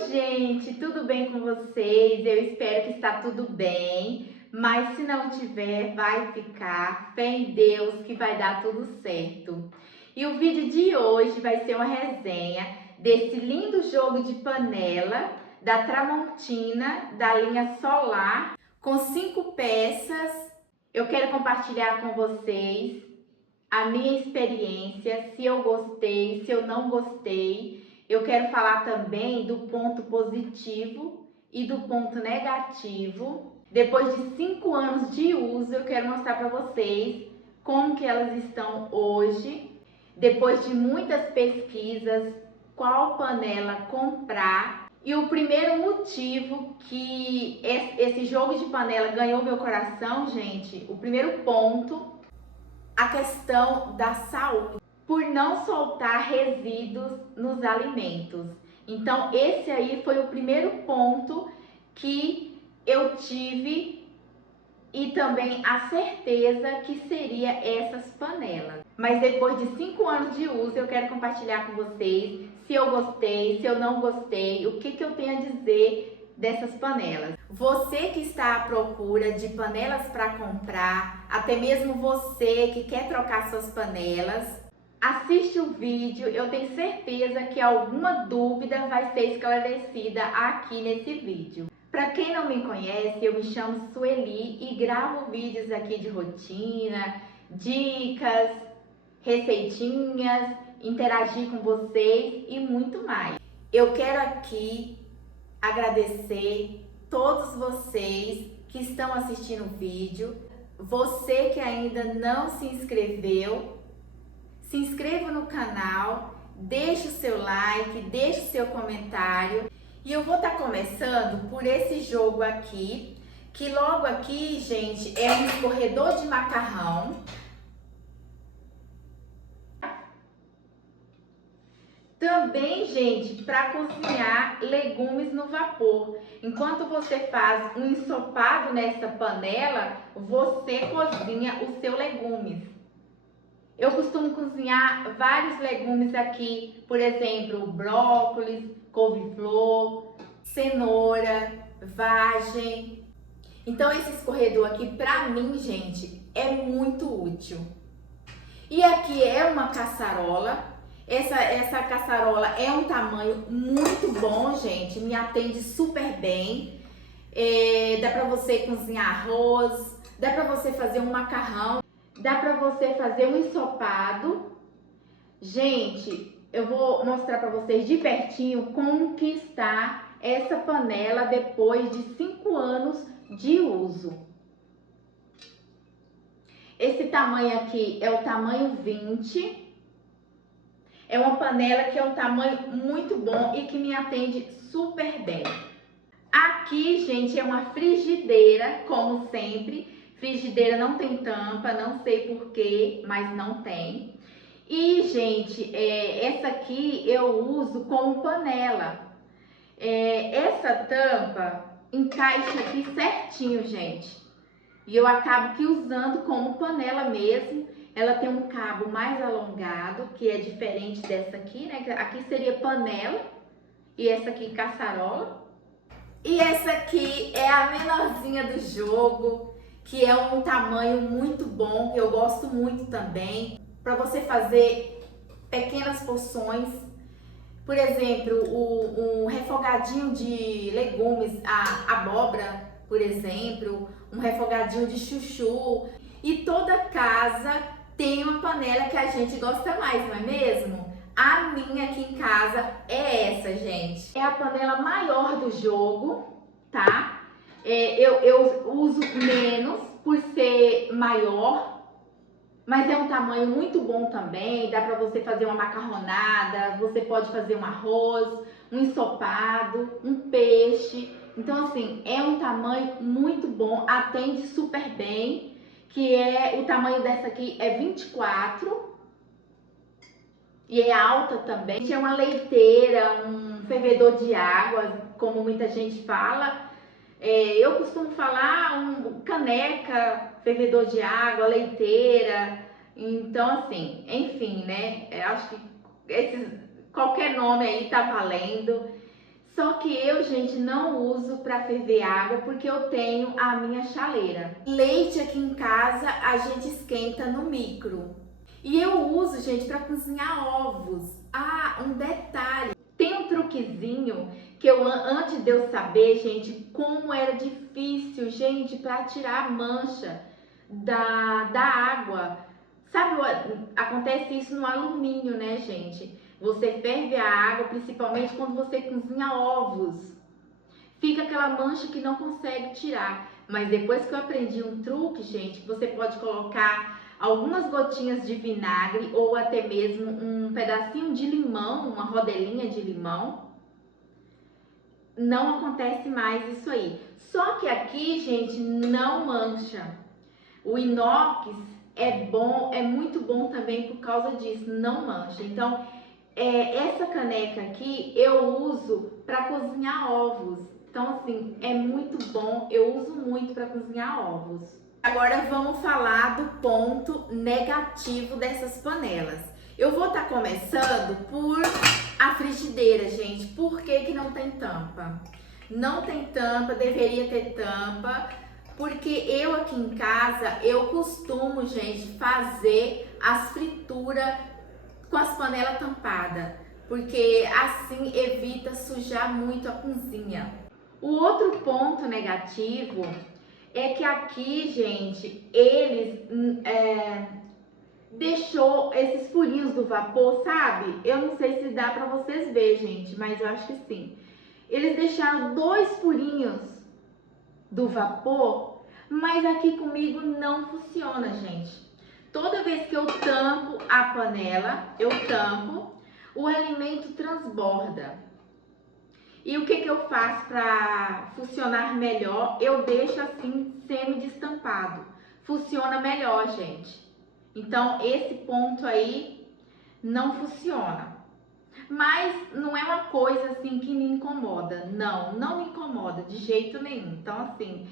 Oi, gente, tudo bem com vocês? Eu espero que está tudo bem, mas se não tiver, vai ficar. Fé em Deus que vai dar tudo certo. E o vídeo de hoje vai ser uma resenha desse lindo jogo de panela da Tramontina, da linha Solar, com 5 peças. Eu quero compartilhar com vocês a minha experiência, se eu gostei, se eu não gostei. Eu quero falar também do ponto positivo e do ponto negativo. Depois de 5 anos de uso, eu quero mostrar para vocês como que elas estão hoje. Depois de muitas pesquisas, qual panela comprar. E o primeiro motivo que esse jogo de panela ganhou meu coração, gente, o primeiro ponto, a questão da saúde, por não soltar resíduos nos alimentos. Então, esse aí foi o primeiro ponto que eu tive e também a certeza que seria essas panelas. Mas depois de 5 anos de uso, eu quero compartilhar com vocês se eu gostei, se eu não gostei, o que eu tenho a dizer dessas panelas. Você que está à procura de panelas para comprar, até mesmo você que quer trocar suas panelas, assiste o vídeo, eu tenho certeza que alguma dúvida vai ser esclarecida aqui nesse vídeo. Para quem não me conhece, eu me chamo Sueli e gravo vídeos aqui de rotina, dicas, receitinhas, interagir com vocês e muito mais. Eu quero aqui agradecer todos vocês que estão assistindo o vídeo. Você que ainda não se inscreveu, se inscreva no canal, deixe o seu like, deixe o seu comentário. E eu vou estar começando por esse jogo aqui, que logo aqui, gente, é um escorredor de macarrão. Também, gente, para cozinhar legumes no vapor. Enquanto você faz um ensopado nessa panela, você cozinha os seus legumes. Eu costumo cozinhar vários legumes aqui, por exemplo, brócolis, couve-flor, cenoura, vagem. Então esse escorredor aqui, pra mim, gente, é muito útil. E aqui é uma caçarola. Essa caçarola é um tamanho muito bom, gente, me atende super bem. Dá pra você cozinhar arroz, dá pra você fazer um macarrão, dá pra você fazer um ensopado. Gente, eu vou mostrar pra vocês de pertinho como que está essa panela depois de 5 anos de uso. Esse tamanho aqui é o tamanho 20. É uma panela que é um tamanho muito bom e que me atende super bem. Aqui, gente, é uma frigideira, como sempre. Frigideira não tem tampa, não sei porquê, mas não tem. E, gente, essa aqui eu uso como panela. Essa tampa encaixa aqui certinho, gente. E eu acabo que usando como panela mesmo. Ela tem um cabo mais alongado, que é diferente dessa aqui, né? Aqui seria panela e essa aqui caçarola. E essa aqui é a menorzinha do jogo, que é um tamanho muito bom, que eu gosto muito também. Para você fazer pequenas porções. Por exemplo, um refogadinho de legumes, a abóbora, por exemplo, um refogadinho de chuchu. E toda casa tem uma panela que a gente gosta mais, não é mesmo? A minha aqui em casa é essa, gente. É a panela maior do jogo, tá? Eu uso menos por ser maior, mas é um tamanho muito bom também. Dá pra você fazer uma macarronada, você pode fazer um arroz, um ensopado, um peixe. Então, assim, é um tamanho muito bom, atende super bem. Que é o tamanho dessa aqui é 24 e é alta também. É uma leiteira, um fervedor de água, como muita gente fala. Eu costumo falar um caneca, fervedor de água, leiteira. Então, assim, enfim, né? Acho que qualquer nome aí tá valendo. Só que eu, gente, não uso para ferver água porque eu tenho a minha chaleira. Leite aqui em casa a gente esquenta no micro. E eu uso, gente, para cozinhar ovos. Ah, um detalhe. Tem um truquezinho que eu, antes de eu saber, gente, como era difícil, gente, para tirar a mancha da água. Sabe, acontece isso no alumínio, né, gente? Você ferve a água, principalmente quando você cozinha ovos. Fica aquela mancha que não consegue tirar. Mas depois que eu aprendi um truque, gente, você pode colocar algumas gotinhas de vinagre ou até mesmo um pedacinho de limão, uma rodelinha de limão. Não acontece mais isso aí. Só que aqui, gente, não mancha. O inox é bom, é muito bom também por causa disso, não mancha. Então, essa caneca aqui eu uso para cozinhar ovos. Então, assim, é muito bom, eu uso muito para cozinhar ovos. Agora vamos falar do ponto negativo dessas panelas. Eu vou estar começando por a frigideira, gente. Por que que não tem tampa? Não tem tampa, deveria ter tampa. Porque eu aqui em casa, eu costumo, gente, fazer as frituras com as panelas tampadas, porque assim evita sujar muito a cozinha. O outro ponto negativo é que aqui, gente, eles deixou esses furinhos do vapor, sabe? Eu não sei se dá pra vocês verem, gente, mas eu acho que sim. Eles deixaram 2 furinhos do vapor, mas aqui comigo não funciona, gente. Toda vez que eu tampo a panela, o alimento transborda. E o que eu faço para funcionar melhor? Eu deixo assim semi-destampado. Funciona melhor, gente. Então, esse ponto aí não funciona. Mas não é uma coisa assim que me incomoda. Não, não me incomoda de jeito nenhum. Então, assim,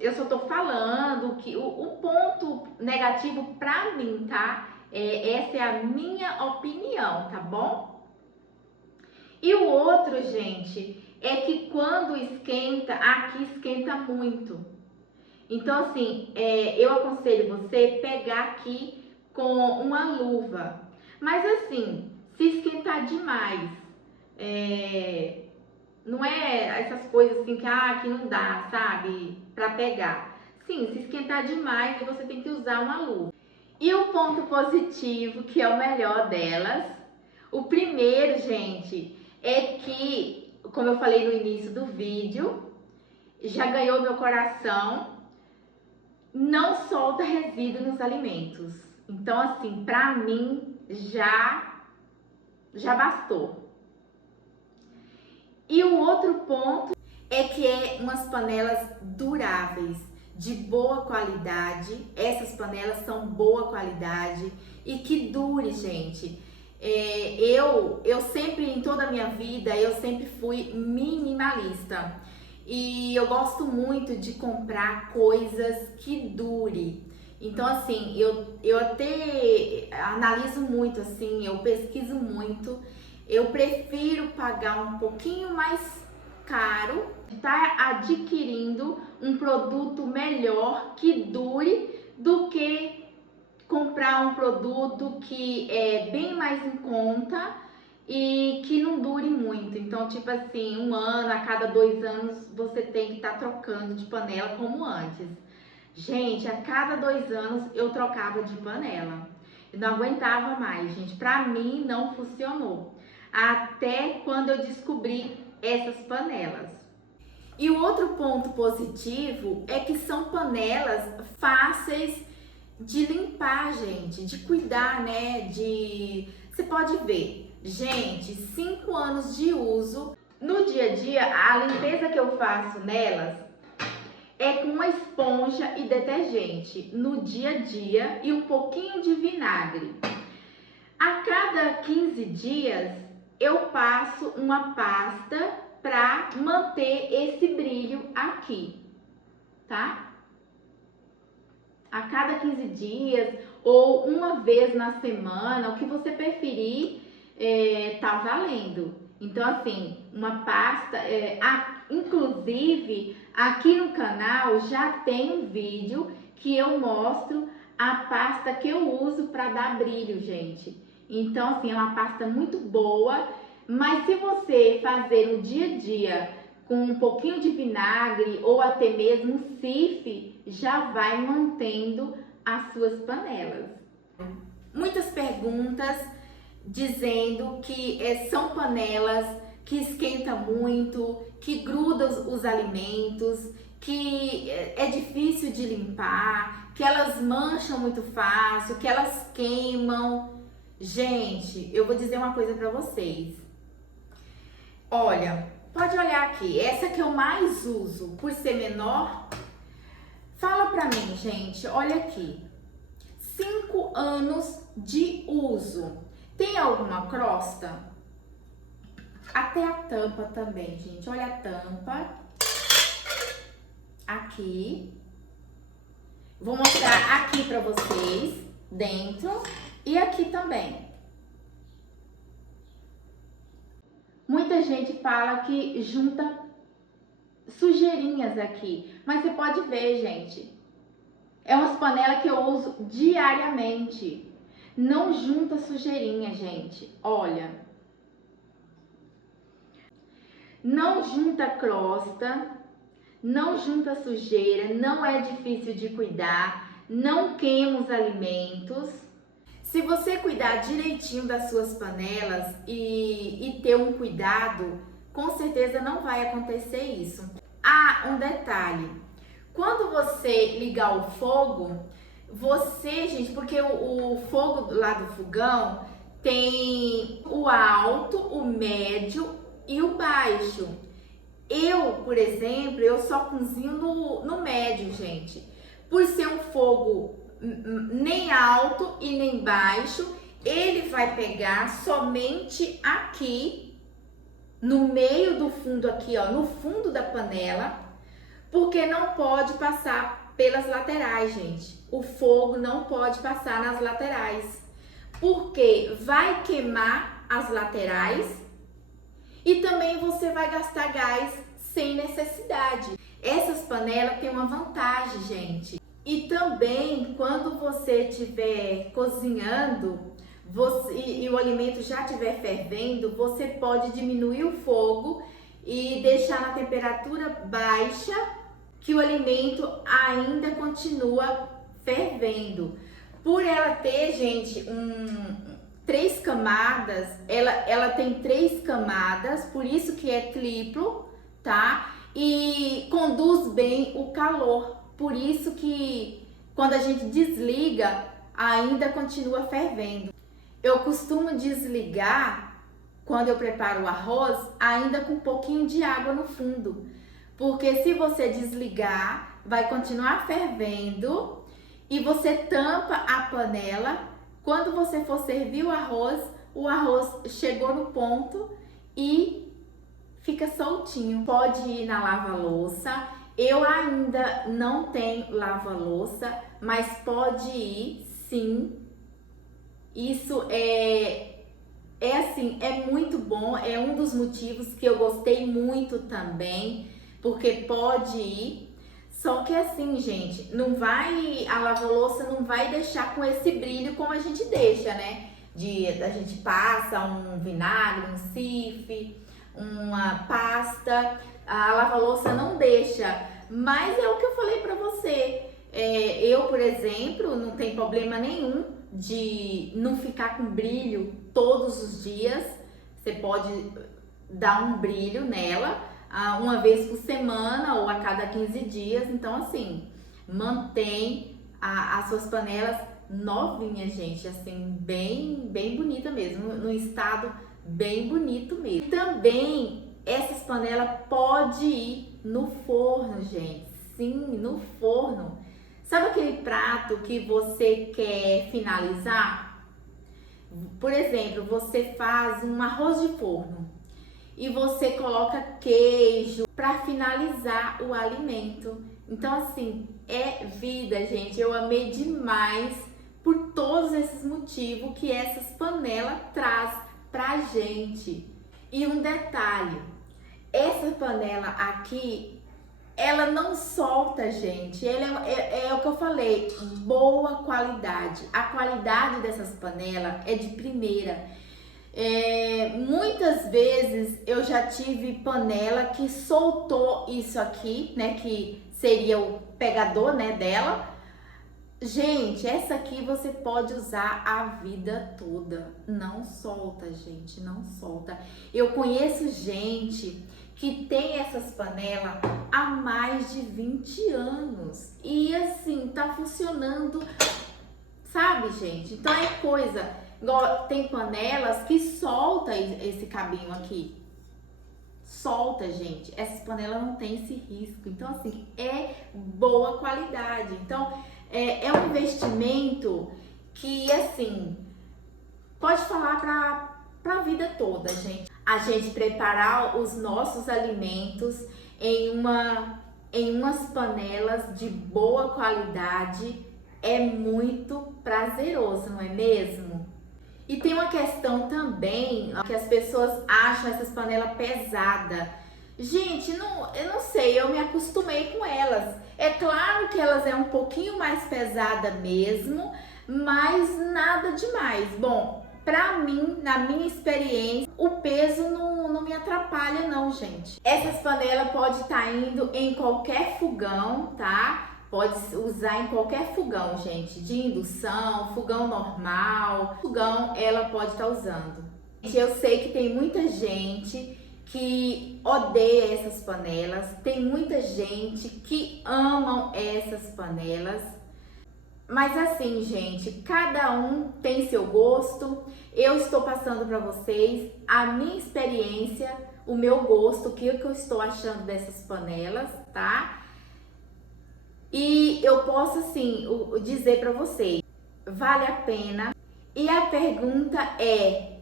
eu só tô falando que o ponto negativo pra mim, tá? Essa é a minha opinião, tá bom? E o outro, gente, é que quando esquenta, aqui esquenta muito. Então, assim, eu aconselho você pegar aqui com uma luva. Mas assim, se esquentar demais, não é essas coisas assim que não dá, sabe? Pra pegar. Sim, se esquentar demais, você tem que usar uma luva. E o ponto positivo, que é o melhor delas, o primeiro, gente, é que, como eu falei no início do vídeo, já ganhou meu coração, não solta resíduo nos alimentos. Então, assim, pra mim, já bastou. E o outro ponto é que é umas panelas duráveis, de boa qualidade. Essas panelas são boa qualidade e que dure, gente. Eu sempre, em toda a minha vida, eu sempre fui minimalista. E eu gosto muito de comprar coisas que dure. Então, assim, eu até analiso muito, assim, eu pesquiso muito. Eu prefiro pagar um pouquinho mais caro, estar adquirindo um produto melhor que dure do que comprar um produto que é bem mais em conta e que não dure muito. Então, tipo assim, 1 ano, a cada 2 anos você tem que estar trocando de panela como antes. Gente, a cada 2 anos eu trocava de panela. Eu não aguentava mais, gente. Pra mim não funcionou. Até quando eu descobri essas panelas. E o outro ponto positivo é que são panelas fáceis de limpar, gente, de cuidar, né? Você pode ver, gente, 5 anos de uso. No dia a dia, a limpeza que eu faço nelas é com uma esponja e detergente no dia a dia e um pouquinho de vinagre. A cada 15 dias eu passo uma pasta para manter esse brilho aqui, tá? A cada 15 dias ou uma vez na semana, o que você preferir, tá valendo. Então, assim, uma pasta, inclusive aqui no canal já tem um vídeo que eu mostro a pasta que eu uso para dar brilho, gente. Então, assim, é uma pasta muito boa, mas se você fazer no dia a dia com um pouquinho de vinagre ou até mesmo Cif, já vai mantendo as suas panelas. Muitas perguntas dizendo que são panelas que esquentam muito, que grudam os alimentos, que é difícil de limpar, que elas mancham muito fácil, que elas queimam. Gente, eu vou dizer uma coisa para vocês. Olha, pode olhar aqui, essa que eu mais uso, por ser menor, fala pra mim, gente, olha aqui, 5 anos de uso, tem alguma crosta? Até a tampa também, gente, olha a tampa, aqui, vou mostrar aqui pra vocês, dentro e aqui também. Muita gente fala que junta sujeirinhas aqui, mas você pode ver, gente, é umas panelas que eu uso diariamente, não junta sujeirinha, gente, olha, não junta crosta, não junta sujeira, não é difícil de cuidar, não queima os alimentos. Se você cuidar direitinho das suas panelas e ter um cuidado, com certeza não vai acontecer isso. Ah, um detalhe, quando você ligar o fogo, gente, porque o fogo lá do fogão tem o alto, o médio e o baixo. Eu, por exemplo, eu só cozinho no médio, gente. Por ser um fogo nem alto e nem baixo, ele vai pegar somente aqui, no meio do fundo aqui, ó, no fundo da panela, porque não pode passar pelas laterais, gente. O fogo não pode passar nas laterais, porque vai queimar as laterais e também você vai gastar gás sem necessidade. Essas panelas têm uma vantagem, gente. E também, quando você estiver cozinhando e o alimento já estiver fervendo, você pode diminuir o fogo e deixar na temperatura baixa, que o alimento ainda continua fervendo. Por ela ter, gente, 3 camadas, ela tem 3 camadas, por isso que é triplo, tá? E conduz bem o calor. Por isso que quando a gente desliga, ainda continua fervendo. Eu costumo desligar quando eu preparo o arroz, ainda com um pouquinho de água no fundo. Porque se você desligar, vai continuar fervendo e você tampa a panela. Quando você for servir o arroz chegou no ponto e fica soltinho. Pode ir na lava-louça. Eu ainda não tenho lava-louça, mas pode ir sim. Isso assim, é muito bom, é um dos motivos que eu gostei muito também, porque pode ir. Só que assim, gente, a lava-louça não vai deixar com esse brilho como a gente deixa, né? A gente passa um vinagre, um Cif, uma pasta, a lava-louça não deixa, mas é o que eu falei pra você. Eu, por exemplo, não tem problema nenhum de não ficar com brilho todos os dias. Você pode dar um brilho nela uma vez por semana ou a cada 15 dias. Então, assim, mantém as suas panelas novinhas, gente, assim, bem bonita mesmo, no estado bem bonito mesmo. E também essas panelas pode ir no forno, gente. Sim, no forno. Sabe aquele prato que você quer finalizar? Por exemplo, você faz um arroz de forno e você coloca queijo para finalizar o alimento. Então, assim, é vida, gente. Eu amei demais por todos esses motivos que essas panelas traz pra gente. E um detalhe, essa panela aqui, ela não solta, gente. Ela é o que eu falei, boa qualidade. A qualidade dessas panelas é de primeira. Muitas vezes eu já tive panela que soltou isso aqui, né? Que seria o pegador, né, dela. Gente, essa aqui você pode usar a vida toda. Não solta, gente, não solta. Eu conheço gente que tem essas panelas há mais de 20 anos. E assim, tá funcionando, sabe, gente? Então é coisa. Igual tem panelas que solta esse cabinho aqui. Solta, gente. Essas panelas não tem esse risco. Então, assim, é boa qualidade. Então, é um investimento que, assim, pode falar para a vida toda, gente. A gente preparar os nossos alimentos em umas panelas de boa qualidade é muito prazeroso, não é mesmo? E tem uma questão também que as pessoas acham essas panelas pesadas. Gente, eu não sei, eu me acostumei com elas. É claro que elas é um pouquinho mais pesada mesmo, mas nada demais. Bom, pra mim, na minha experiência, o peso não me atrapalha não, gente. Essas panelas pode estar indo em qualquer fogão, tá? Pode usar em qualquer fogão, gente, de indução, fogão normal, fogão ela pode estar usando. Eu sei que tem muita gente que odeia essas panelas, tem muita gente que amam essas panelas, mas assim, gente, cada um tem seu gosto. Eu estou passando para vocês a minha experiência, o meu gosto, o que eu estou achando dessas panelas, tá? E eu posso assim dizer para vocês, vale a pena. E a pergunta é,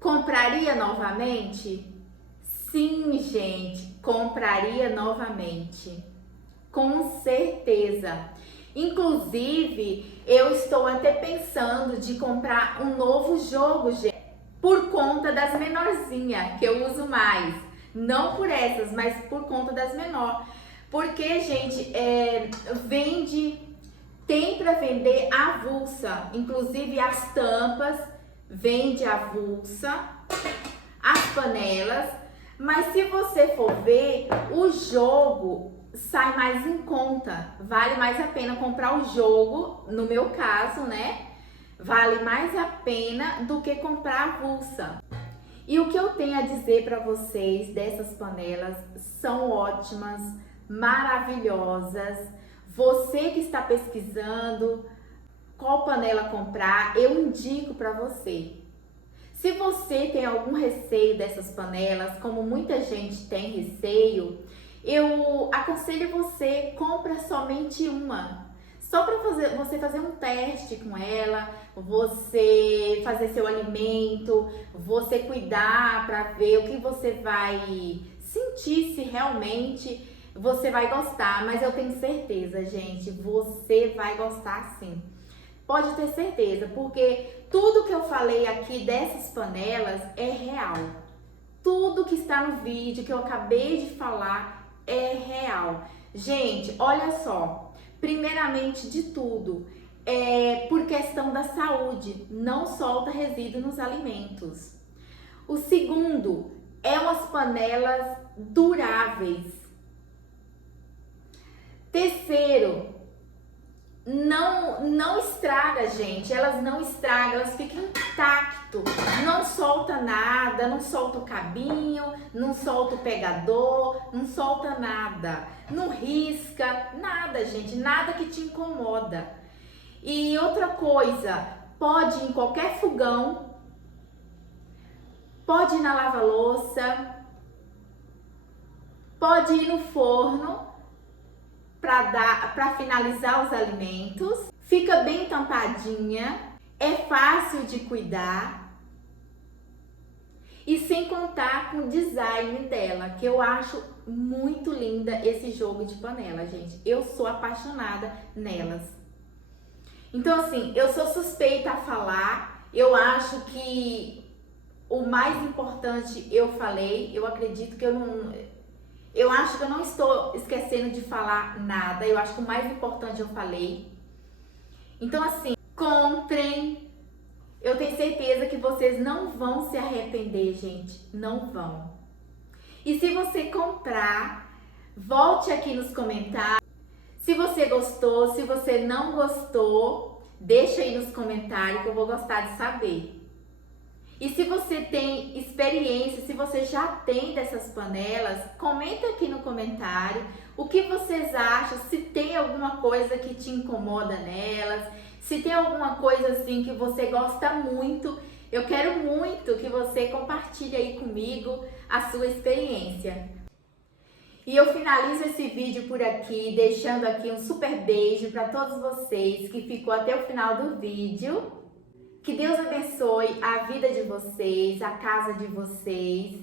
compraria novamente? Sim, gente, compraria novamente, com certeza. Inclusive, eu estou até pensando de comprar um novo jogo, gente, por conta das menorzinhas que eu uso mais. Não por essas, mas por conta das menores. Porque, gente, tem para vender avulsa, inclusive as tampas vende avulsa, as panelas, mas se você for ver, o jogo sai mais em conta, vale mais a pena comprar o jogo, no meu caso, né? Vale mais a pena do que comprar avulsa. E o que eu tenho a dizer para vocês dessas panelas são ótimas, maravilhosas. Você que está pesquisando qual panela comprar, eu indico para você. Se você tem algum receio dessas panelas, como muita gente tem receio, eu aconselho você, compra somente uma. Só para você fazer um teste com ela, você fazer seu alimento, você cuidar para ver o que você vai sentir, se realmente você vai gostar. Mas eu tenho certeza, gente, você vai gostar sim. Pode ter certeza, porque tudo que eu falei aqui dessas panelas é real. Tudo que está no vídeo que eu acabei de falar é real. Gente, olha só. Primeiramente de tudo, por questão da saúde, não solta resíduo nos alimentos. O segundo, umas panelas duráveis. Terceiro, não estraga, gente, elas não estragam, elas ficam intacto, não solta nada, não solta o cabinho, não solta o pegador, não solta nada, não risca, nada, gente, nada que te incomoda. E outra coisa, pode ir em qualquer fogão, pode ir na lava-louça, pode ir no forno para finalizar os alimentos. Fica bem tampadinha, é fácil de cuidar e sem contar com o design dela, que eu acho muito linda esse jogo de panela, gente. Eu sou apaixonada nelas. Então assim, eu sou suspeita a falar, eu acho que o mais importante eu falei. Eu acredito que eu acho que eu não estou esquecendo de falar nada. Eu acho que o mais importante eu falei. Então assim, comprem. Eu tenho certeza que vocês não vão se arrepender, gente. Não vão. E se você comprar, volte aqui nos comentários. Se você gostou, se você não gostou, deixa aí nos comentários que eu vou gostar de saber. E se você tem experiência, se você já tem dessas panelas, comenta aqui no comentário o que vocês acham, se tem alguma coisa que te incomoda nelas, se tem alguma coisa assim que você gosta muito. Eu quero muito que você compartilhe aí comigo a sua experiência. E eu finalizo esse vídeo por aqui, deixando aqui um super beijo para todos vocês que ficou até o final do vídeo. Que Deus abençoe a vida de vocês, a casa de vocês.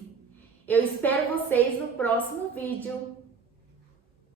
Eu espero vocês no próximo vídeo.